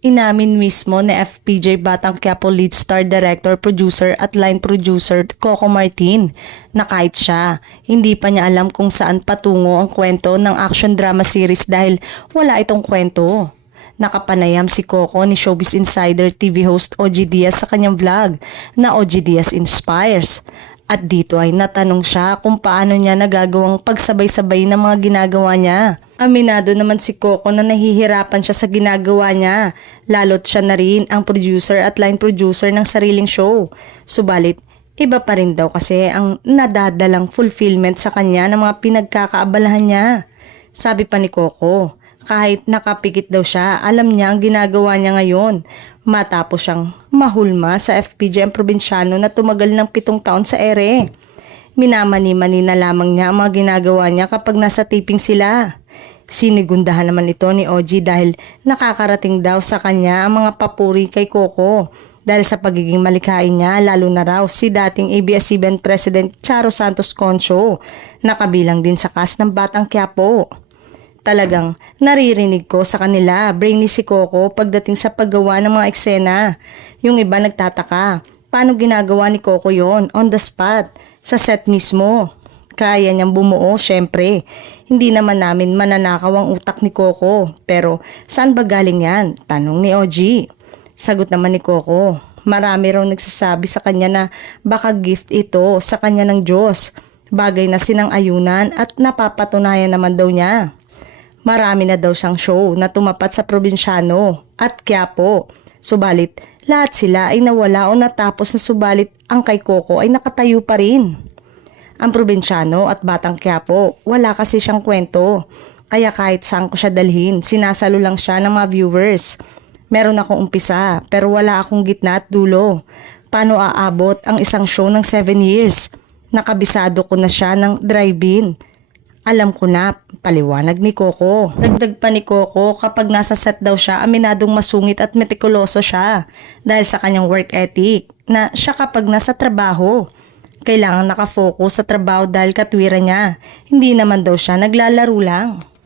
Inamin mismo ni FPJ Batang Quiapo lead star director, producer at line producer Coco Martin na kahit siya, hindi pa niya alam kung saan patungo ang kwento ng action drama series dahil wala itong kwento. Nakapanayam si Coco ni Showbiz Insider TV host OG Diaz sa kanyang vlog na OG Diaz Inspires. At dito ay natanong siya kung paano niya nagagawang pagsabay-sabay ng mga ginagawa niya. Aminado naman si Coco na nahihirapan siya sa ginagawa niya, lalo't siya na rin ang producer at line producer ng sariling show. Subalit, iba pa rin daw kasi ang nadadalang fulfillment sa kanya ng mga pinagkakaabalahan niya. Sabi pa ni Coco, kahit nakapikit daw siya, alam niya ang ginagawa niya ngayon. Matapos siyang mahulma sa FPJ ang probinsyano na tumagal ng 7 taon sa ere. Minamani-mani na lamang niya ang mga ginagawa niya kapag nasa taping sila. Sinigundahan naman ito ni OG dahil nakakarating daw sa kanya ang mga papuri kay Coco. Dahil sa pagiging malikhain niya, lalo na raw si dating ABS-CBN President Charo Santos Concho, na kabilang din sa cast ng Batang Quiapo. Talagang naririnig ko sa kanila, brainy si Coco pagdating sa paggawa ng mga eksena. Yung iba nagtataka, paano ginagawa ni Coco yon on the spot, sa set mismo. Kaya niyang bumuo, syempre. Hindi naman namin mananakaw ang utak ni Coco, pero saan ba galing yan? Tanong ni OG. Sagot naman ni Coco, marami raw nagsasabi sa kanya na baka gift ito sa kanya ng Diyos. Bagay na sinang-ayunan at napapatunayan naman daw niya. Marami na daw siyang show na tumapat sa probinsyano at Quiapo. Subalit, lahat sila ay nawala o natapos na, subalit ang kay Coco ay nakatayo pa rin. Ang probinsyano at Batang Quiapo, wala kasi siyang kwento. Kaya kahit saan ko siya dalhin, sinasalo lang siya ng mga viewers. Meron akong umpisa pero wala akong gitna at dulo. Paano aabot ang isang show ng 7 years? Nakabisado ko na siya ng drive-in. Alam ko na, paliwanag ni Coco. Dagdag pa ni Coco, kapag nasa set daw siya, aminadong masungit at metikuloso siya dahil sa kanyang work ethic na siya kapag nasa trabaho. Kailangan nakafocus sa trabaho dahil katwiran niya. Hindi naman daw siya naglalaro lang.